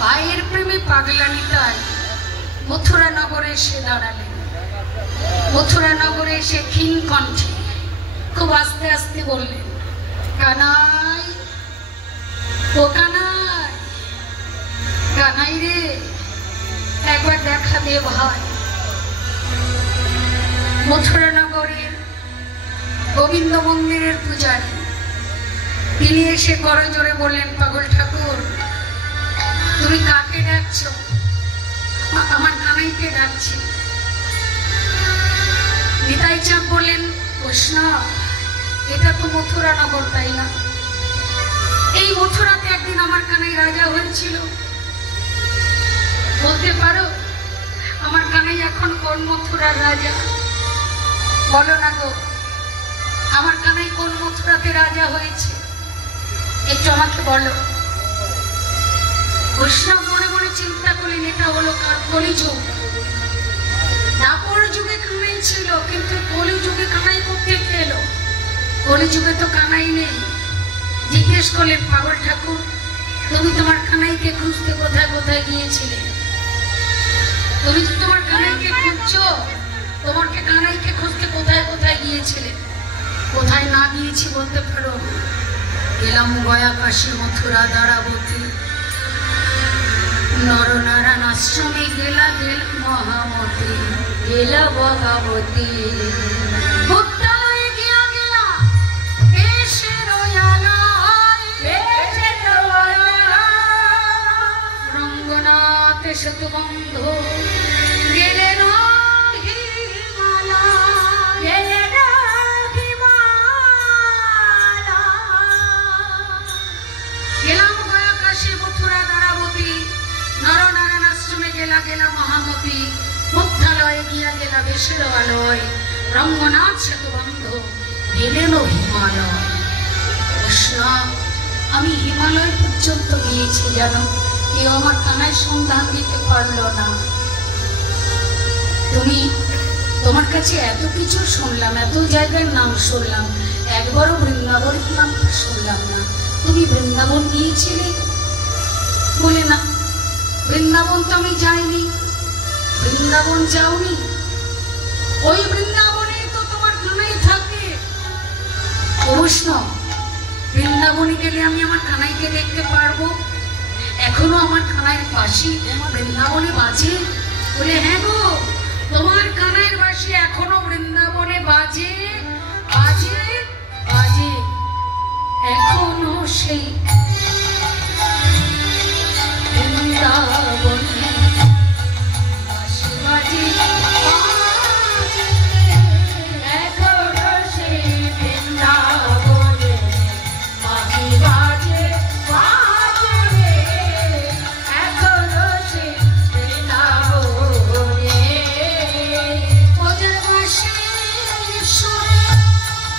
পায়ের প্রেমে পাগলানি তাই মথুরা নগরে এসে দাঁড়ালেন। মথুরা নগরে এসে ক্ষীণ কণ্ঠে খুব আস্তে আস্তে বললেন, কানাই, ও কানাই, কানাই রে, একবার দেখা দে ভাই। মথুরা নগরের গোবিন্দ মন্দিরের পূজারী তিনি এসে করজোরে বললেন, পাগল ঠাকুর, তুমি কাকে ডাকছ? আমার কানাইকে ডাকছি। নিতাই চাঁদ বললেন, বৈষ্ণব, এটা তো মথুরা নগর, তাই না? এই মথুরাতে একদিন আমার কানাই রাজা হয়েছিল। বলতে পারো আমার কানাই এখন কোন মথুরার রাজা? বলো না গো, আমার কানাই কোন মথুরাতে রাজা হয়েছে? একটু আমাকে বলো। বৈষ্ণব মনে মনে চিন্তা করলেন, এটা হলো কলিযুগ। দাপর যুগে কানাই ছিল, কিন্তু কলিযুগে কানাই করতে এলো। কলিযুগে তো কানাই নেই। জিজ্ঞেস করলেন, পাগল ঠাকুর, তুমি তোমার কানাইকে খুঁজতে কোথায় কোথায় গিয়েছিলে? তুমি তো তোমার কানাইকে খুঁজছো, তোমাকে কানাইকে খুঁজতে কোথায় কোথায় গিয়েছিলে? কোথায় না গিয়েছি বলতে পারো? গেলাম গয়া, কাশী, মথুরা, দ্বারাবতী, নরনারায়ণ আশ্রমে গেলা, গেল মহামতি, গেলা ভগবতী, রঙ্গনাথ সেতু বন্ধ, গেলেন নরনারায়ণ আশ্রমে গেলা, গেলা মহামতি, মুক্তালয়ে গিয়া গেলা বেশিরালয়, রঙ্গনাথ সেতু বন্ধ, গেলেন হিমালয়। বৈষ্ণব, আমি হিমালয় পর্যন্ত গিয়েছি জানো, কেউ আমার কানায় সন্ধান দিতে পারলো না। তোমার কাছে এত কিছু শুনলাম, এত জায়গার নাম শুনলাম, একবারও বৃন্দাবনের নামটা শুনলাম না। তুমি বৃন্দাবন গিয়েছিলে? বলে না, বৃন্দাবন তো আমি যাইনি। বৃন্দাবন যাওনি? ওই বৃন্দাবনে তো তোমার কানাই থাকে। বৈষ্ণব, বৃন্দাবনে গেলে আমি আমার কানাইকে দেখতে পারবো? এখনো আমার কানাইয়ের বাঁশি বৃন্দাবনে বাজে? বলে, হ্যাঁ গো, তোমার কানাইয়ের বাঁশি এখনো বৃন্দাবনে বাজে, বাজে, বাজে। এখনো সেই বৃন্দাবনে বাঁশি বাজে, বাজে, এখনো সেই বৃন্দাবনে বাঁশি বাজে, বাজে, এখনো সেই বৃন্দাবনে। ওদের বাঁশির সুরে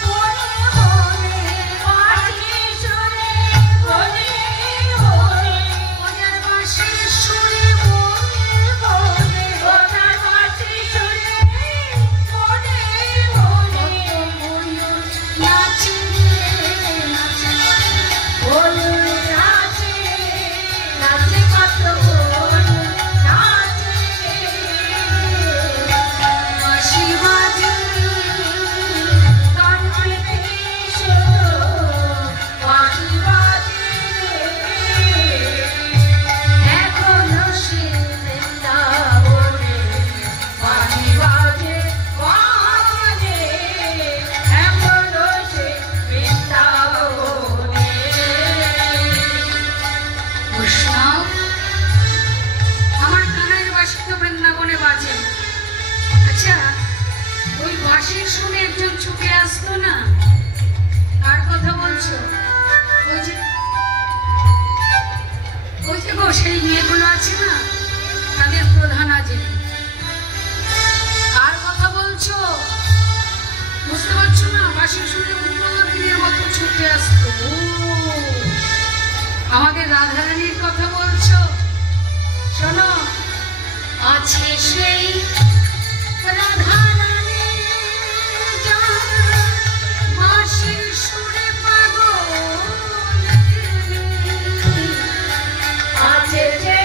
মনে মনে, বাঁশির সুরে মনে মনে, ওদের বাঁশির সুরে মনে মনে, ওদের বাঁশির সুরে মনে মনে, ময়ূর নাচে, নাচে, ময়ূর নাচে, নাচে, কত ময়ূর নাচে, বাঁশি বাজে, গান পেতে এসো, বাঁশি বাজে, এখনো সে বৃন্দাবনে বাঁশি বাজে, বাজে, এখনো সে বৃন্দাবনে। বৈষ্ণব, আমার কানাইয়ের বাঁশি তো বৃন্দাবনে বাজে। আচ্ছা, ওই বাঁশির শুনে একজন ছুটে আসতো না? কার কথা বলছো? ওই যে গো, সেই মেয়েগুলো আছে না, তাদের প্রধান আছে। কার কথা বলছো? বুঝতে পারছো না? বাঁশির শুনে উন্নতির মতো ছুটে আসতো। আমাদের রাধারানীর কথা বলছো? শোনো, আছে সেই রাধারানী, যার বাঁশির সুরে পাগল, আছে যে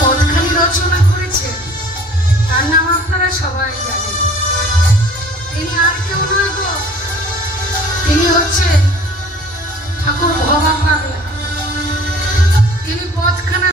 পদখানি রচনা করেছে, তার নাম আপনারা সবাই জানেন। তিনি আর কেউ নয় গো, তিনি হচ্ছেন